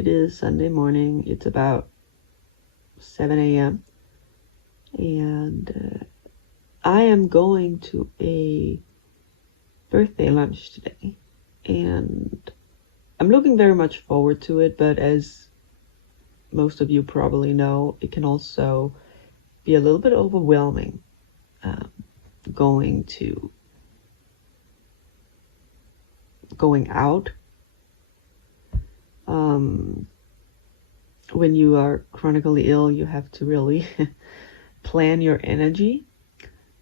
It is Sunday morning. It's about 7 a.m. and I am going to a birthday lunch today, and I'm looking very much forward to it, but as most of you probably know, it can also be a little bit overwhelming going out. When you are chronically ill, you have to really plan your energy.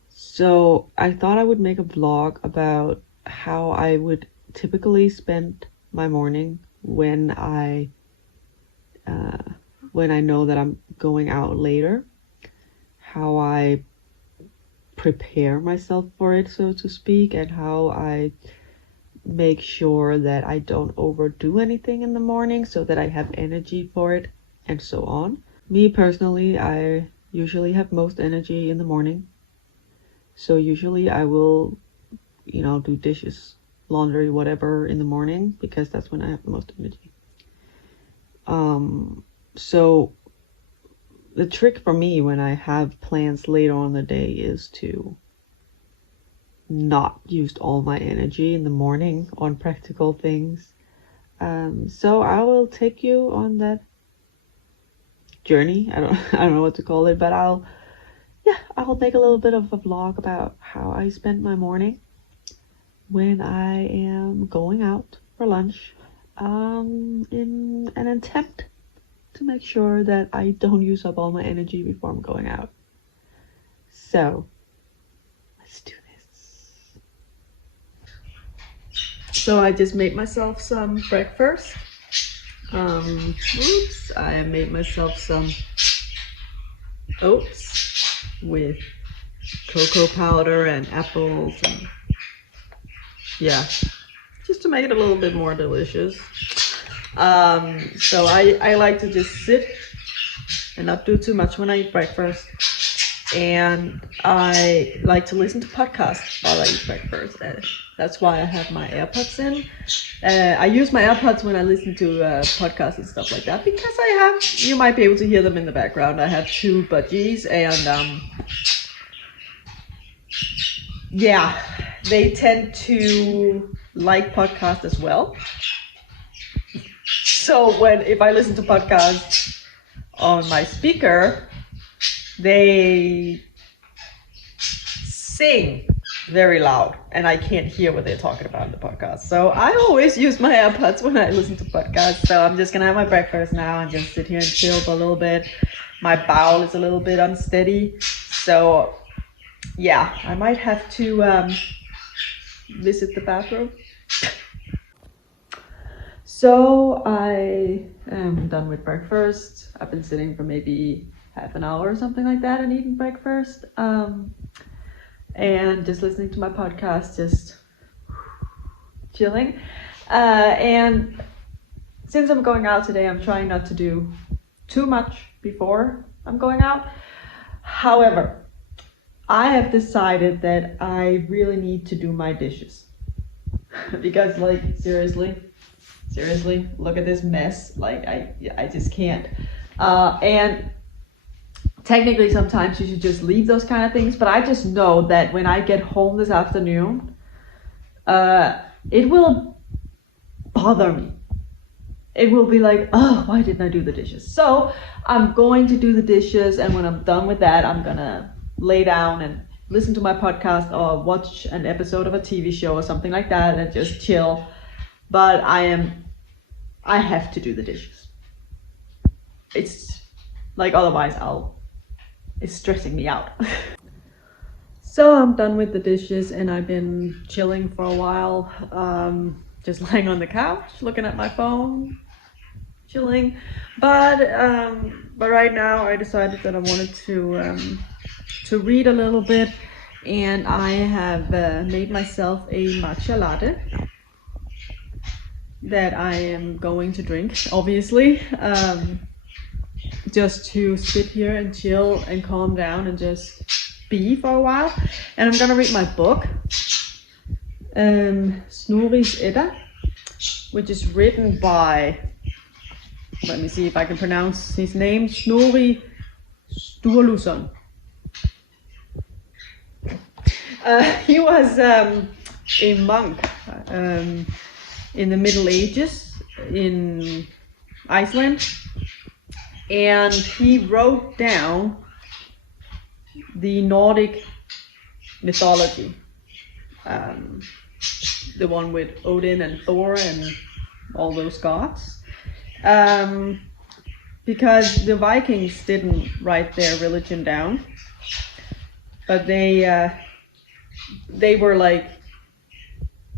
So I thought I would make a vlog about how I would typically spend my morning when I know that I'm going out later, how I prepare myself for it, so to speak, and how I make sure that I don't overdo anything in the morning so that I have energy for it, and so on. Me personally, I usually have most energy in the morning. So usually I will, do dishes, laundry, whatever in the morning, because that's when I have the most energy. So the trick for me when I have plans later on in the day is to not use all my energy in the morning on practical things. So I will take you on that journey. I don't know what to call it, but I'll make a little bit of a vlog about how I spend my morning when I am going out for lunch, in an attempt to make sure that I don't use up all my energy before I'm going out. So let's do this. So I just made myself some breakfast. I made myself some oats with cocoa powder and apples, and just to make it a little bit more delicious. So I like to just sit and not do too much when I eat breakfast, and I like to listen to podcasts while I eat breakfast. That's why I have my AirPods in. I use my AirPods when I listen to podcasts and stuff like that, because you might be able to hear them in the background. I have two budgies, and they tend to like podcasts as well. So if I listen to podcasts on my speaker, they sing very loud and I can't hear what they're talking about in the podcast. So I always use my AirPods when I listen to podcasts. So I'm just gonna have my breakfast now and just sit here and chill for a little bit. My bowel is a little bit unsteady, so I might have to visit the bathroom. So I am done with breakfast. I've been sitting for maybe half an hour or something like that and eating breakfast, and just listening to my podcast, just chilling. And since I'm going out today, I'm trying not to do too much before I'm going out. However, I have decided that I really need to do my dishes because, seriously, look at this mess. I just can't. And technically, sometimes you should just leave those kind of things. But I just know that when I get home this afternoon, it will bother me. It will be like, oh, why didn't I do the dishes? So I'm going to do the dishes. And when I'm done with that, I'm going to lay down and listen to my podcast or watch an episode of a TV show or something like that and just chill. But I have to do the dishes. It's like, otherwise it's stressing me out. So I'm done with the dishes and I've been chilling for a while, just lying on the couch, looking at my phone, chilling. But right now I decided that I wanted to read a little bit, and I have made myself a matcha latte that I am going to drink, obviously, just to sit here and chill and calm down and just be for a while. And I'm gonna read my book, Snorri's Edda, which is written by let me see if I can pronounce his name, Snorri Sturluson. He was a monk in the Middle Ages in Iceland, and he wrote down the Nordic mythology, the one with Odin and Thor and all those gods, because the Vikings didn't write their religion down, but they were like,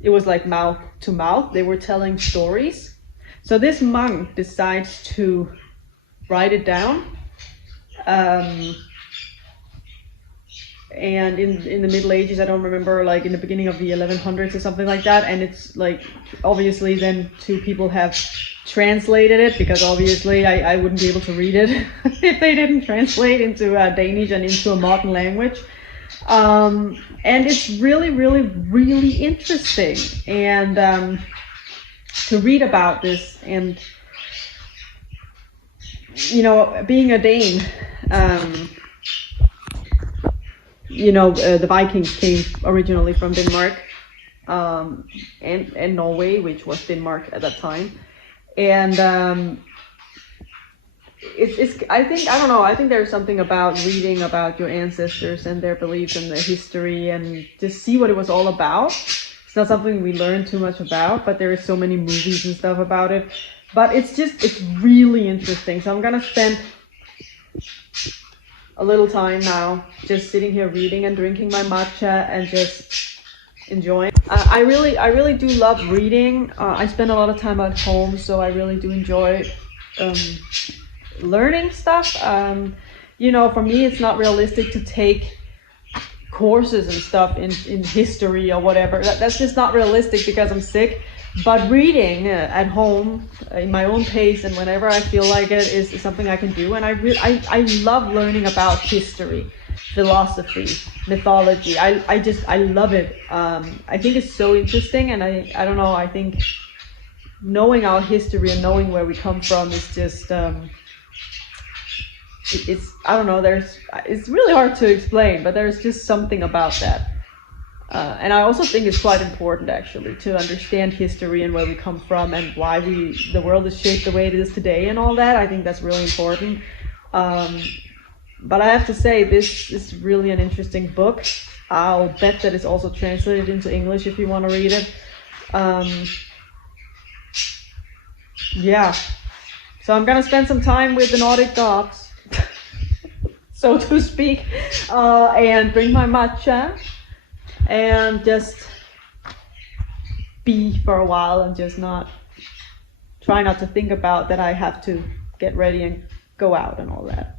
it was like mouth to mouth. They were telling stories. So this monk decides to write it down. And in the Middle Ages, I don't remember, like in the beginning of the 1100s or something like that. And it's like, obviously then two people have translated it, because obviously I wouldn't be able to read it if they didn't translate into Danish and into a modern language. And it's really, really, really interesting. And to read about this, and you know, being a Dane, you know, the Vikings came originally from Denmark, and Norway, which was Denmark at that time. And it's I think there's something about reading about your ancestors and their beliefs and their history, and just see what it was all about. It's not something we learn too much about, but there is so many movies and stuff about it. But it's really interesting. So I'm gonna spend a little time now just sitting here reading and drinking my matcha and just enjoying. I really do love reading. I spend a lot of time at home, so I really do enjoy learning stuff. You know, for me, it's not realistic to take courses and stuff in history or whatever. That's just not realistic because I'm sick. But reading at home, in my own pace and whenever I feel like it, is something I can do. And I love learning about history, philosophy, mythology. I love it. I think it's so interesting, and I don't know, I think knowing our history and knowing where we come from is just it's I don't know, it's really hard to explain, but there's just something about that. And I also think it's quite important, actually, to understand history and where we come from and why the world is shaped the way it is today and all that. I think that's really important. But I have to say, this is really an interesting book. I'll bet that it's also translated into English if you want to read it. Yeah. So I'm gonna spend some time with the Nordic gods, so to speak, and drink my matcha and just be for a while, and just try not to think about that I have to get ready and go out and all that.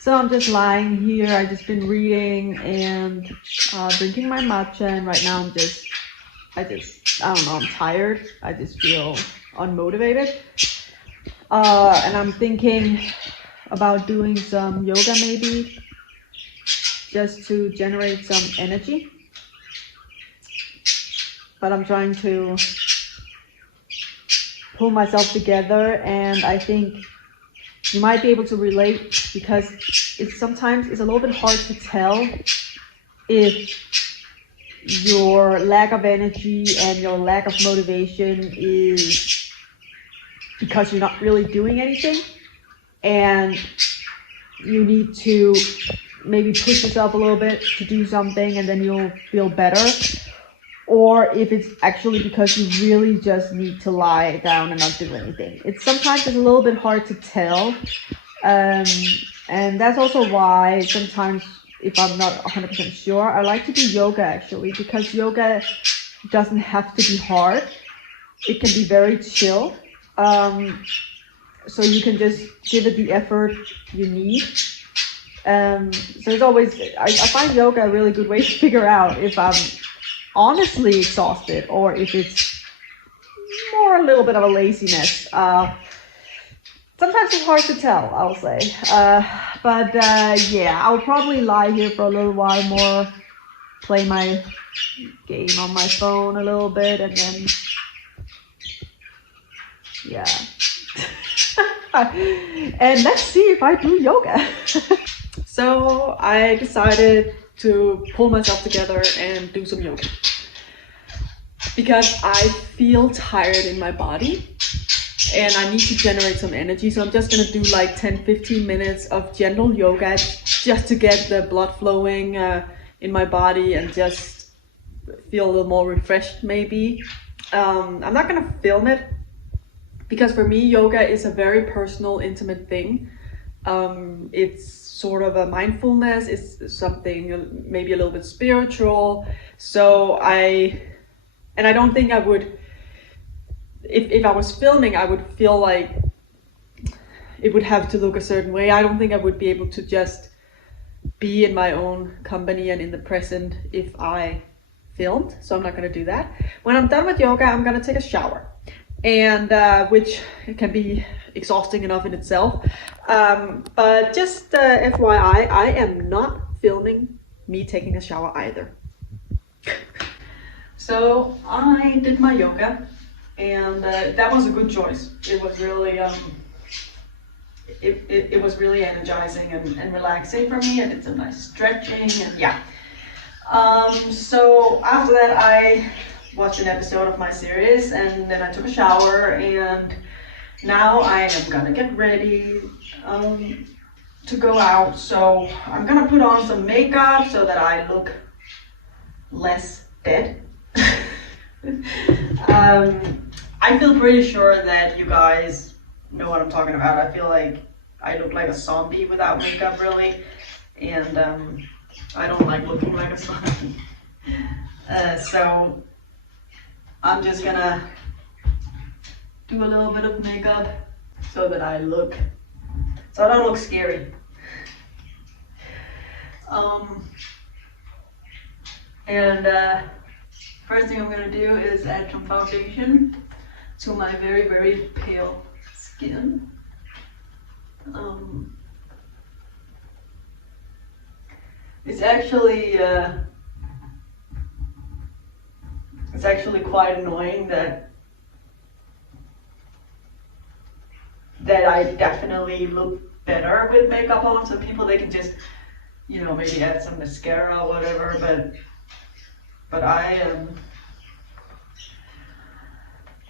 So I'm just lying here. I've just been reading and drinking my matcha, and right now I don't know, I'm tired. I just feel unmotivated. And I'm thinking about doing some yoga maybe, just to generate some energy. But I'm trying to pull myself together, and I think you might be able to relate, because sometimes it's a little bit hard to tell if your lack of energy and your lack of motivation is because you're not really doing anything, and you need to maybe push yourself a little bit to do something, and then you'll feel better. Or if it's actually because you really just need to lie down and not do anything. Sometimes it's a little bit hard to tell. And that's also why sometimes, if I'm not 100% sure, I like to do yoga, actually, because yoga doesn't have to be hard. It can be very chill. So you can just give it the effort you need. So it's always, I find yoga a really good way to figure out if I'm honestly exhausted or if it's more a little bit of a laziness. Sometimes it's hard to tell, I'll say. But yeah, I'll probably lie here for a little while more, play my game on my phone a little bit, and then yeah, And let's see if I do yoga. So I decided to pull myself together and do some yoga because I feel tired in my body and I need to generate some energy. So I'm just gonna do like 10-15 minutes of gentle yoga just to get the blood flowing in my body and just feel a little more refreshed maybe. I'm not gonna film it because for me yoga is a very personal, intimate thing. It's sort of a mindfulness, it's something maybe a little bit spiritual. So I don't think I would, if I was filming, I would feel like it would have to look a certain way. I don't think I would be able to just be in my own company and in the present if I filmed, so I'm not gonna do that. When I'm done with yoga, I'm gonna take a shower, and which can be exhausting enough in itself. But just FYI, I am not filming me taking a shower either. So I did my yoga, and that was a good choice. It was really it was really energizing and relaxing for me. I did some nice stretching and yeah. So after that I watched an episode of my series, and then I took a shower, and now I am gonna get ready to go out. So I'm gonna put on some makeup so that I look less dead. I feel pretty sure that you guys know what I'm talking about. I feel like I look like a zombie without makeup really, and I don't like looking like a zombie. So I'm just gonna do a little bit of makeup so that I don't look scary. First thing I'm gonna do is add some foundation to my very, very pale skin. It's actually quite annoying that I definitely look better with makeup on. Some people, they can just, you know, maybe add some mascara or whatever, but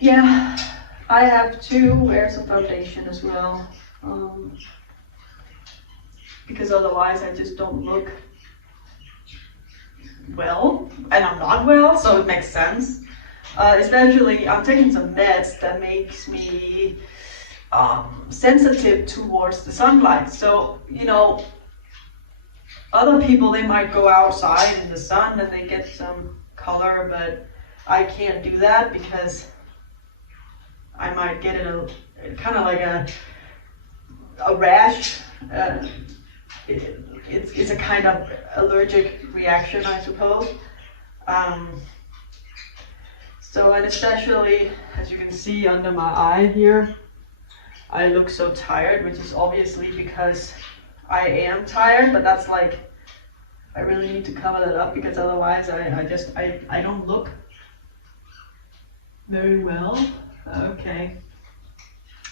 yeah, I have to wear some foundation as well, because otherwise I just don't look well, and I'm not well, so it makes sense. Especially, I'm taking some meds that makes me sensitive towards the sunlight. So, you know, other people, they might go outside in the sun and they get some color, but I can't do that because I might get kind of like a rash. It's a kind of allergic reaction, I suppose. So, and especially, as you can see under my eye here, I look so tired, which is obviously because I am tired, but that's like, I really need to cover that up because otherwise I don't look very well. Okay.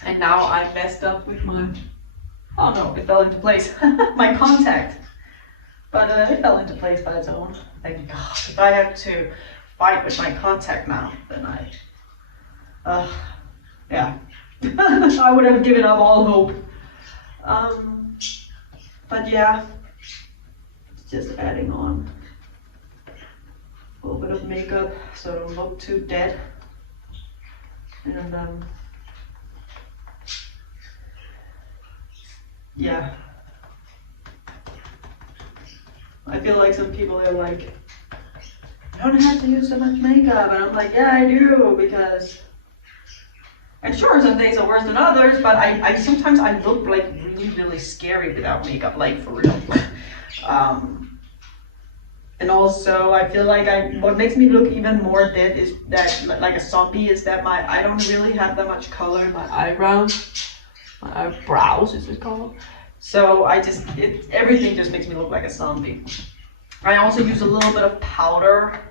And now I messed up with my, oh no, it fell into place. My contact. But it fell into place by its own. Thank God. If I have to fight with my contact now, then yeah. I would have given up all hope. But yeah, just adding on a little bit of makeup so I don't look too dead. And yeah, I feel like some people are like, you don't have to use so much makeup, and I'm like, yeah, I do, because, and sure, some days are worse than others, but I sometimes I look like really, really scary without makeup, like for real. And also, I feel like what makes me look even more dead is that, like a zombie, is that I don't really have that much color in my eyebrows. My eyebrows, is it called? So everything just makes me look like a zombie. I also use a little bit of powder.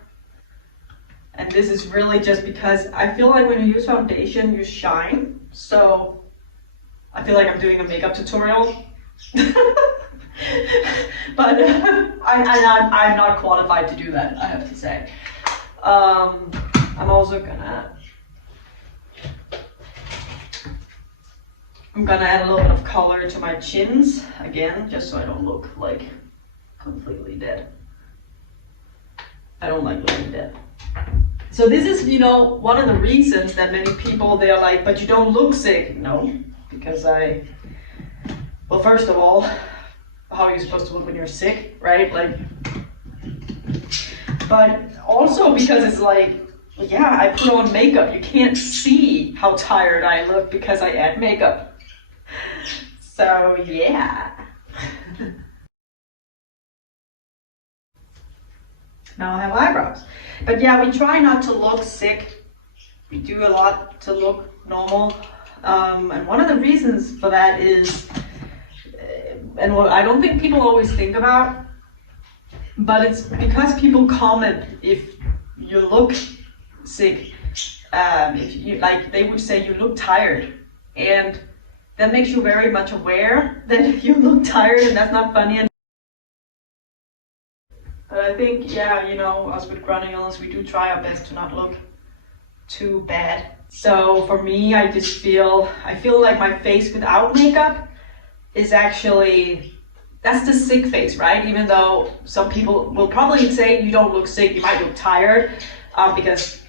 And this is really just because I feel like when you use foundation, you shine. So I feel like I'm doing a makeup tutorial. But I'm not qualified to do that, I have to say. I'm also gonna add a little bit of color to my chins again, just so I don't look like completely dead. I don't like looking dead. So this is, you know, one of the reasons that many people, they're like, but you don't look sick. No, because well, first of all, how are you supposed to look when you're sick, right? Like, but also because it's like, yeah, I put on makeup. You can't see how tired I look because I add makeup. So yeah. Now I have eyebrows. But yeah, we try not to look sick. We do a lot to look normal. And one of the reasons for that is, and what I don't think people always think about, but it's because people comment if you look sick. If you, like, they would say you look tired, and that makes you very much aware that you look tired, and that's not funny. But I think, yeah, you know, us with chronic illness, we do try our best to not look too bad. So for me, I feel like my face without makeup is actually, that's the sick face, right? Even though some people will probably say you don't look sick, you might look tired, because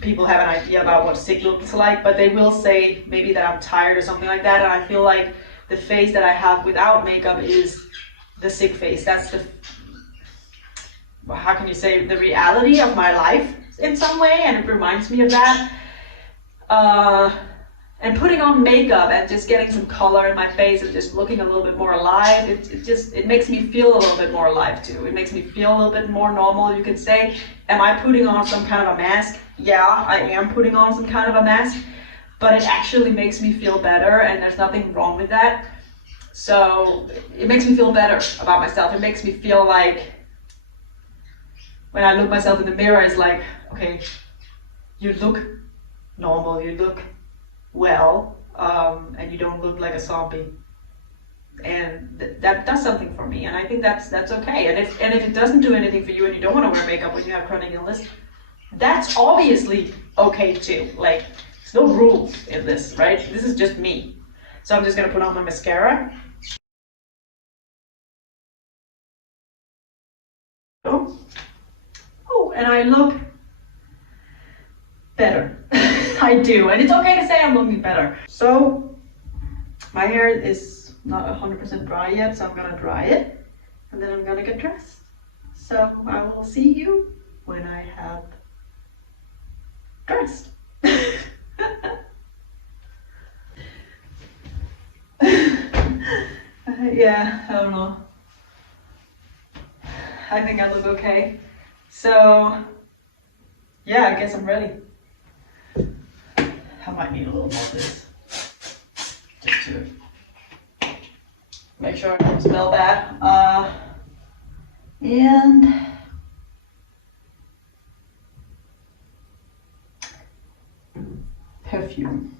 people have an idea about what sick looks like, but they will say maybe that I'm tired or something like that. And I feel like the face that I have without makeup is the sick face. That's the, how can you say, the reality of my life in some way, and it reminds me of that. And putting on makeup and just getting some color in my face and just looking a little bit more alive, it makes me feel a little bit more alive too. It makes me feel a little bit more normal, you could say. Am I putting on some kind of a mask? Yeah, I am putting on some kind of a mask, but it actually makes me feel better, and there's nothing wrong with that. So it makes me feel better about myself. It makes me feel like when I look myself in the mirror, it's like, okay, you look normal, you look well, and you don't look like a zombie, and that does something for me, and I think that's okay. And if it doesn't do anything for you, and you don't want to wear makeup when you have chronic illness, that's obviously okay too. Like, there's no rules in this, right? This is just me. So I'm just gonna put on my mascara. Oh, and I look better. I do, and it's okay to say I'm looking better. So my hair is not 100% dry yet, so I'm gonna dry it, and then I'm gonna get dressed. So I will see you when I have dressed. Yeah, I don't know. I think I look okay. So yeah, I guess I'm ready. I might need a little more of this, just to make sure it doesn't smell bad. And perfume.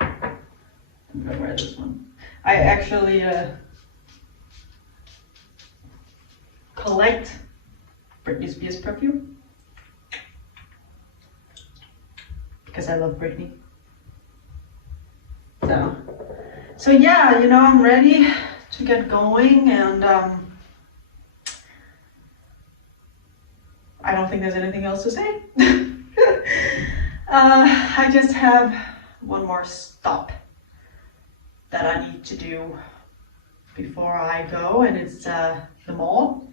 I'm gonna wear this one. I actually collect Britney Spears perfume because I love Britney. So yeah, you know, I'm ready to get going, and I don't think there's anything else to say. I just have one more stop that I need to do before I go, and it's the mall,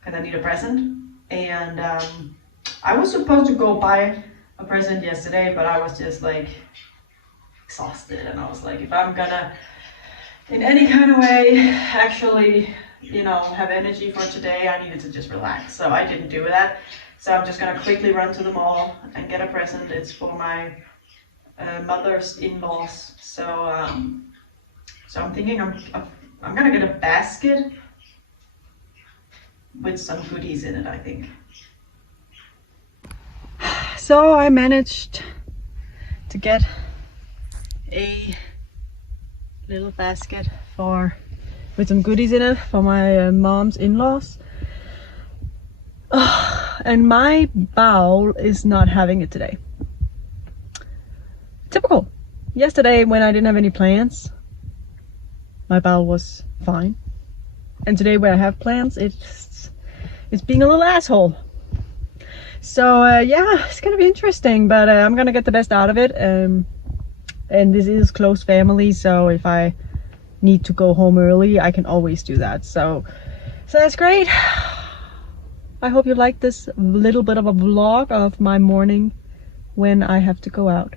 because I need a present. And I was supposed to go buy a present yesterday, but I was just like exhausted, and I was like, if I'm gonna in any kind of way actually, you know, have energy for today, I needed to just relax. So I didn't do that. So I'm just gonna quickly run to the mall and get a present. It's for my mother's in-laws. So so I'm thinking I'm gonna get a basket with some goodies in it, I think. So I managed to get a little basket with some goodies in it for my mom's in-laws. And my bowel is not having it today. Typical. Yesterday when I didn't have any plans, my bowel was fine. And today where I have plans, it's being a little asshole. So yeah, it's gonna be interesting, but I'm gonna get the best out of it. And this is close family, so if I need to go home early, I can always do that. So that's great. I hope you like this little bit of a vlog of my morning when I have to go out.